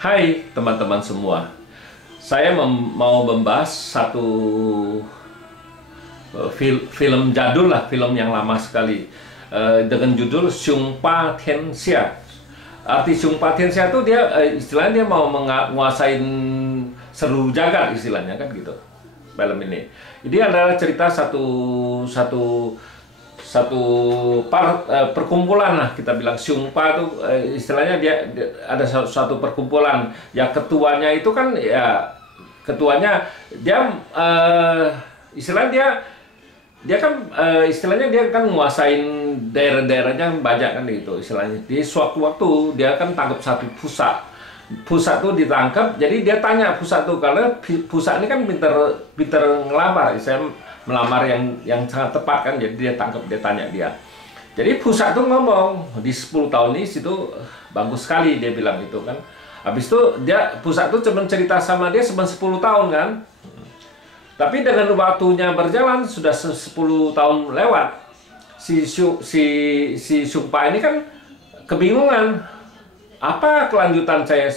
Hai teman-teman semua, saya mau membahas satu film jadul lah, film yang lama sekali dengan judul Xiong Pa Tian Xia. Arti Xiong Pa Tian Xia itu dia istilahnya dia mau menguasain seluruh jagat istilahnya kan gitu. Film ini, adalah cerita satu perkumpulan lah kita bilang. Xiong Pa itu istilahnya dia ada satu perkumpulan ya, ketuanya itu kan ya ketuanya dia istilahnya dia kan istilahnya dia kan nguasain daerah-daerahnya banyak kan gitu istilahnya. Di suatu waktu dia kan tangkap satu pusat tuh ditangkap, jadi dia tanya pusat tuh, karena pusat ini kan pinter ngelamar, saya melamar yang sangat tepat kan, jadi dia tangkap, dia tanya dia. Jadi pusat tuh ngomong di 10 tahun ini situ bagus sekali, dia bilang itu kan. Habis itu pusat tuh cuma cerita sama dia cuma 10 tahun kan. Tapi dengan waktunya berjalan sudah 10 tahun lewat, si Xiong Pa ini kan kebingungan. Apa kelanjutan saya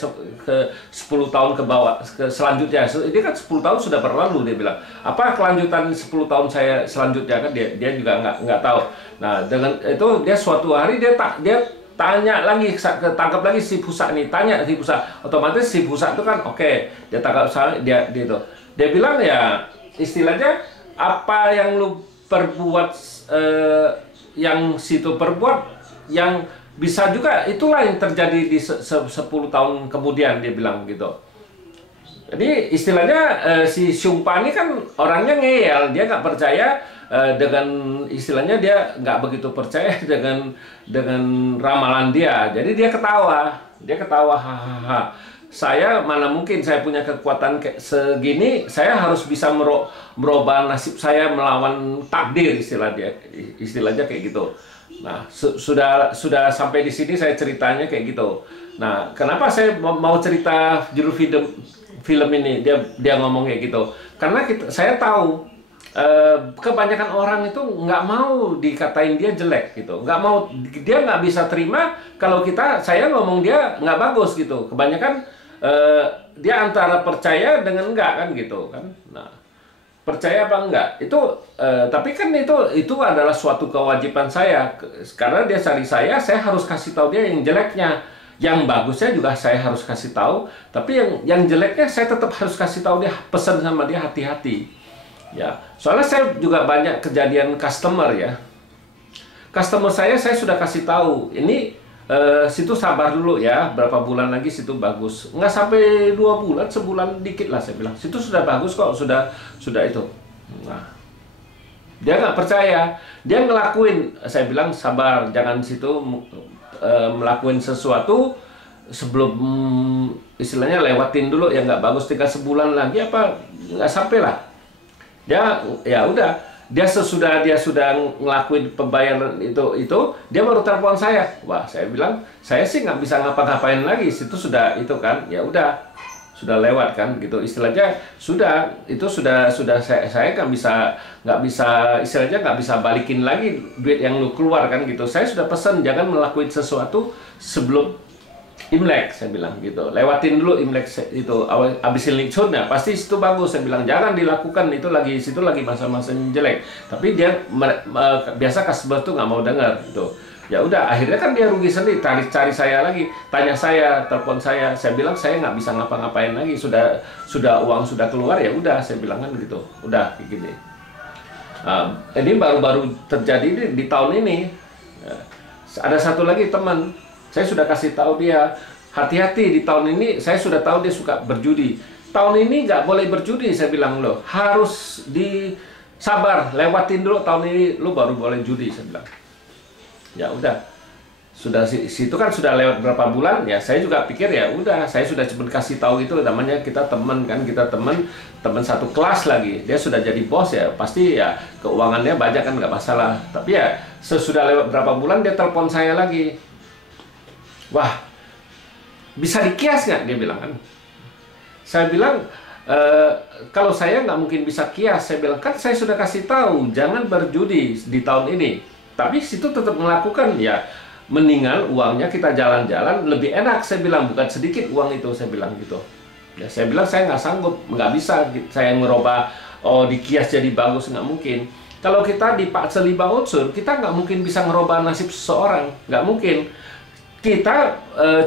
ke 10 tahun ke bawah, ke selanjutnya? Ini kan 10 tahun sudah berlalu, dia bilang. Apa kelanjutan 10 tahun saya selanjutnya kan dia juga nggak tahu. Nah, dengan itu dia suatu hari dia tanya lagi, tangkap lagi si pusat ini, tanya si pusat. Otomatis si pusat itu kan oke, dia tangkap dia itu. Dia bilang ya istilahnya apa yang lu perbuat, yang situ perbuat, yang bisa juga itulah yang terjadi di 10 tahun kemudian, dia bilang gitu. Jadi istilahnya si Xiong Pa ini kan orangnya ngeyel, dia nggak percaya dengan istilahnya, dia nggak begitu percaya dengan ramalan dia. Jadi dia ketawa hahaha. Saya mana mungkin saya punya kekuatan kayak segini, saya harus bisa merubah nasib saya melawan takdir, istilahnya kayak gitu. Nah, sudah sampai di sini saya ceritanya kayak gitu. Nah, kenapa saya mau cerita judul film ini, dia ngomong kayak gitu? Karena saya tahu kebanyakan orang itu nggak mau dikatain dia jelek gitu, nggak mau, dia nggak bisa terima kalau saya ngomong dia nggak bagus gitu. Kebanyakan dia antara percaya dengan enggak kan gitu kan. Nah, percaya apa enggak itu tapi kan itu adalah suatu kewajiban saya, karena dia cari saya harus kasih tahu dia yang jeleknya. Yang bagusnya juga saya harus kasih tahu, tapi yang jeleknya saya tetap harus kasih tahu dia, pesan sama dia hati-hati ya. Soalnya saya juga banyak kejadian customer saya sudah kasih tahu ini, situ sabar dulu ya, berapa bulan lagi situ bagus. Nggak sampai 2 bulan, sebulan dikit lah saya bilang, situ sudah bagus kok, sudah itu. Nah, dia nggak percaya, dia ngelakuin. Saya bilang sabar, jangan situ melakukan sesuatu sebelum istilahnya lewatin dulu yang nggak bagus, tinggal sebulan lagi apa nggak sampai lah. Ya udah, dia sudah ngelakuin pembayaran itu dia baru telepon saya. Wah, saya bilang saya sih nggak bisa ngapa-ngapain lagi, situ sudah itu kan, ya udah sudah lewat kan gitu istilahnya. Sudah saya nggak bisa istilahnya nggak bisa balikin lagi duit yang lu keluar kan gitu. Saya sudah pesan jangan melakukan sesuatu sebelum Imlek, saya bilang gitu. Lewatin dulu Imlek itu, abisin Lichunnya pasti situ bagus, saya bilang. Jangan dilakukan, situ lagi masa-masa jelek. Tapi dia biasa customer tuh nggak mau dengar gitu. Ya udah, akhirnya kan dia rugi sendiri, cari saya lagi, tanya saya, telepon saya bilang saya nggak bisa ngapa-ngapain lagi, sudah uang sudah keluar, ya udah, saya bilang kan gitu, udah kayak gini. Ini baru-baru terjadi di tahun ini. Ada satu lagi teman, saya sudah kasih tahu dia hati-hati di tahun ini. Saya sudah tahu dia suka berjudi. Tahun ini nggak boleh berjudi, saya bilang, lo harus sabar, lewatin dulu tahun ini, lo baru boleh judi, saya bilang. Ya udah, sudah situ kan sudah lewat berapa bulan ya. Saya juga pikir ya udah, saya sudah cuma kasih tahu itu, namanya kita teman kan, kita teman satu kelas lagi. Dia sudah jadi bos ya, pasti ya keuangannya banyak kan, nggak masalah. Tapi ya sesudah lewat berapa bulan dia telepon saya lagi. Wah, bisa dikias nggak, dia bilang kan. Saya bilang kalau saya nggak mungkin bisa kias. Saya bilang kan saya sudah kasih tahu jangan berjudi di tahun ini, tapi situ tetap melakukan ya. mendingan uangnya kita jalan-jalan lebih enak, saya bilang, bukan sedikit uang itu, saya bilang gitu. Ya saya bilang saya nggak sanggup, nggak bisa saya ngerubah, oh dikias jadi bagus, nggak mungkin. Kalau kita dipaksa 5 unsur, kita nggak mungkin bisa ngerubah nasib seseorang, nggak mungkin. Kita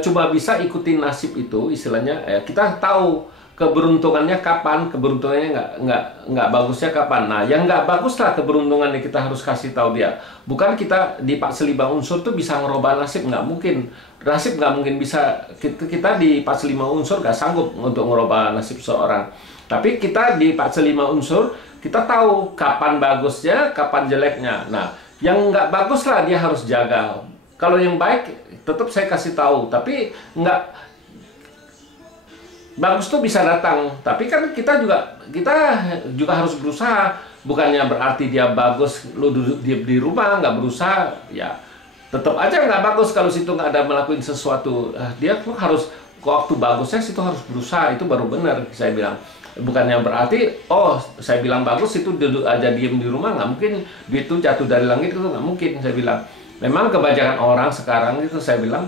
cuma bisa ikutin nasib itu, istilahnya kita tahu keberuntungannya kapan, keberuntungannya nggak bagusnya kapan. Nah, yang nggak bagus lah keberuntungannya kita harus kasih tahu dia. Bukan kita dipaksa 5 unsur tuh bisa ngerubah nasib, nggak mungkin. Nasib nggak mungkin bisa, kita dipaksa 5 unsur nggak sanggup untuk ngerubah nasib seorang. Tapi kita dipaksa 5 unsur, kita tahu kapan bagusnya, kapan jeleknya. Nah, yang nggak bagus lah dia harus jaga. Kalau yang baik tetap saya kasih tahu, tapi nggak bagus tuh bisa datang, tapi kan kita juga harus berusaha. Bukannya berarti dia bagus, lu duduk di rumah nggak berusaha, ya tetap aja nggak bagus kalau situ nggak ada melakukan sesuatu. Dia tuh harus, waktu bagusnya situ harus berusaha, itu baru benar, saya bilang. Bukannya berarti, oh saya bilang bagus itu duduk aja diem di rumah, nggak mungkin. Duit itu jatuh dari langit, itu nggak mungkin, saya bilang. Memang kebanyakan orang sekarang itu, saya bilang,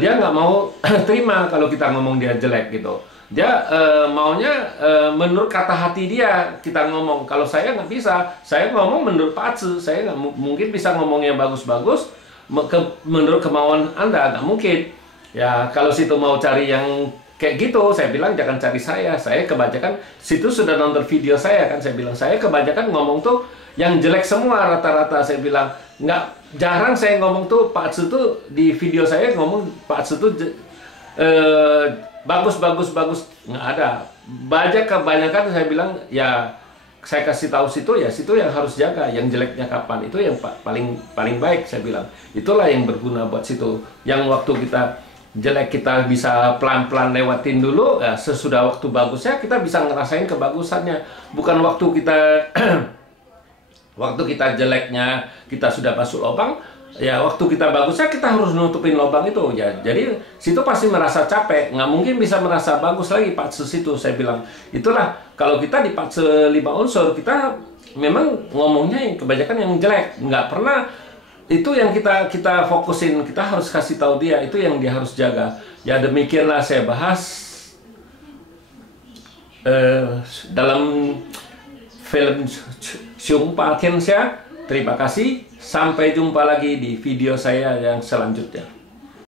dia nggak mau terima kalau kita ngomong dia jelek gitu. Dia maunya menurut kata hati dia kita ngomong. Kalau saya nggak bisa, saya ngomong menurut Pak Atse. Saya nggak mungkin bisa ngomong yang bagus-bagus menurut kemauan Anda, nggak mungkin. Ya kalau situ mau cari yang kayak gitu, saya bilang jangan cari saya. Saya kebanyakan, situ sudah nonton video saya kan, saya bilang saya kebanyakan ngomong tuh yang jelek semua rata-rata. Saya bilang jarang saya ngomong tuh Pak Atse tuh di video saya ngomong Pak Atse tuh bagus, nggak ada. Kebanyakan saya bilang ya saya kasih tahu situ, ya situ yang harus jaga, yang jeleknya kapan, itu yang paling baik, saya bilang. Itulah yang berguna buat situ. Yang waktu kita jelek kita bisa pelan-pelan lewatin dulu, ya sesudah waktu bagusnya kita bisa ngerasain kebagusannya. Bukan waktu kita waktu kita jeleknya kita sudah masuk lubang, ya waktu kita bagusnya kita harus nutupin lubang itu ya. Jadi situ pasti merasa capek, nggak mungkin bisa merasa bagus lagi paksa situ, saya bilang. Itulah kalau kita dipaksa 5 unsur, kita memang ngomongnya yang kebanyakan yang jelek, nggak pernah itu yang kita fokusin. Kita harus kasih tahu dia, itu yang dia harus jaga. Ya demikianlah saya bahas dalam film Xiong Pa Tian Xia. Terima kasih. Sampai jumpa lagi di video saya yang selanjutnya.